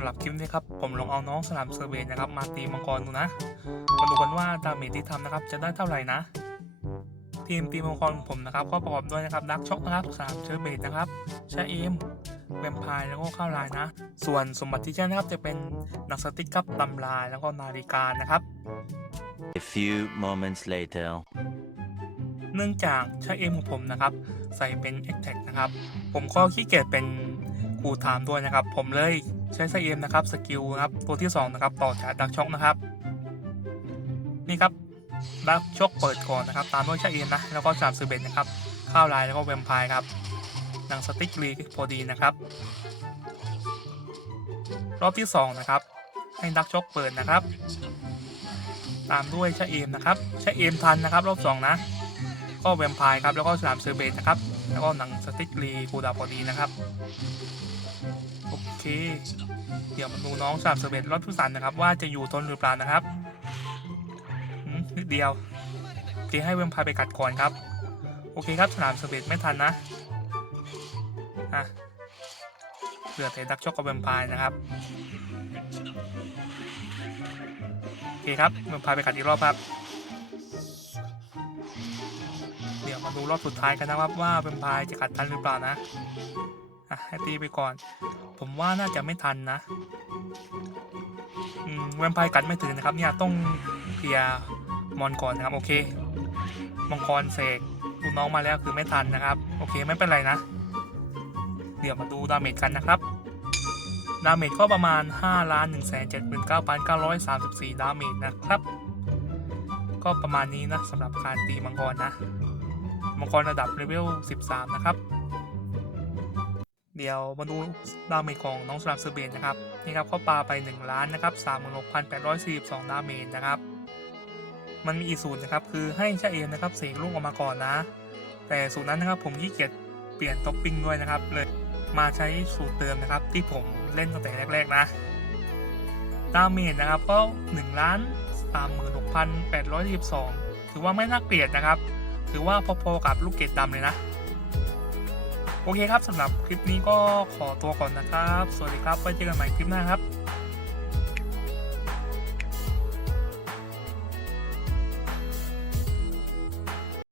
ำหรับคลิปนี้ครับผมลองเอาน้องสนามเซอร์เวย์นะครับมาตีมังกรดูนะมาดูกันว่าดาเมจที่ทำนะครับจะได้เท่าไหร่นะ ทีมตีมังกรของผมนะครับก็ประกอบด้วยนะครับดักช็อกนะครับสามเชอร์เบดนะครับชาเอมแวมไพร์แล้วก็ข้าวลายนะ ส่วนสมบัติที่ใช้นะครับจะเป็นหนังสติ๊กกับตำราแล้วก็นาฬิกานะครับ A few moments later. เนื่องจากชาเอมของผมนะครับ ใส่เป็น e x t a c นะครับ ผมก็ขี้เกียจเป็นครูถามด้วยนะครับ ผมเลย ใช้ชาเอ็มนะครับสกิลครับตัวที่2นะครับต่อจากดักช็อกนะครับ นี่ครับดักช็อกเปิดก่อนนะครับ ตามด้วยชาเอ็มนะแล้วก็สามสิบเอ็ดนะครับข้าวลายแล้วก็แวมไพร์ครับหนังสติ๊กรีพอดีนะครับ รอบที่2นะครับให้ดักช็อกเปิดนะครับ ตามด้วยชาเอ็มนะครับชาเอ็มทันนะครับ รอบ2นะก็แวมไพร์ครับแล้วก็สนามเซอร์เบตนะครับแล้วก็หนังสติ๊กรีกูดาพอดีนะครับ โอเค เดี๋ยวมาดูน้องสนามเซเบตรอบที่สามนะครับ ว่าจะอยู่ทนหรือเปล่านะครับอืมนิดเดียวโอเคให้แวมพร์ไปกัดก่อนครับ โอเคครับสนามเซเบตไม่ทันนะอะเหลือแต่ดักช็อกกับแวมพร์นะครับโอเคครับแวมพร์ไปกัดอีกรอบครับเดี๋ยวมาดูรอบสุดท้ายกันนะครับว่าเป็นพายจะกัดทันหรือเปล่านะ อะให้ตีไปก่อน ผมว่าน่าจะไม่ทันนะอืมแวมไพร์กัดไม่ถึงนะครับ เนี่ยต้องเคลียร์มอนก่อนนะครับ โอเคมังกรเสกดูกน้องมาแล้วคือไม่ทันนะครับ โอเคไม่เป็นไรนะ เดี๋ยวมาดูดาเมจกันนะครับ ดาเมจก็ประมาณ 5 ล้าน 1 7 9 9 3 4 ดาเมจนะครับ ก็ประมาณนี้นะสำหรับการตีมังกรนะ มังกรระดับเลเวล 13 นะครับ เดี๋ยวมาดูดาเมจของน้องสลับเซอร์เบนนะครับนี่ครับเขาปาไป1ล้านนะครับ36,842ดาเมจนะครับ มันมีอีกสูตรนะครับคือให้ชาเอมนะครับเสกลูกออกมาก่อนนะ แต่สูตรนั้นนะครับผมยี่เกียจเปลี่ยนท็อปปิ้งด้วยนะครับ เลยมาใช้สูตรเดิมนะครับ ที่ผมเล่นตั้งแต่แรก ๆ นะดาเมจนะครับก็1ล้าน36,822ถือว่าไม่น่าเกลียดนะครับ ถือว่าพอๆกับลูกเกดดำเลยนะ โอเคครับสำหรับคลิปนี้ก็ขอตัวก่อนนะครับ สวัสดีครับไว้เจอกันใหม่คลิปหน้าครับ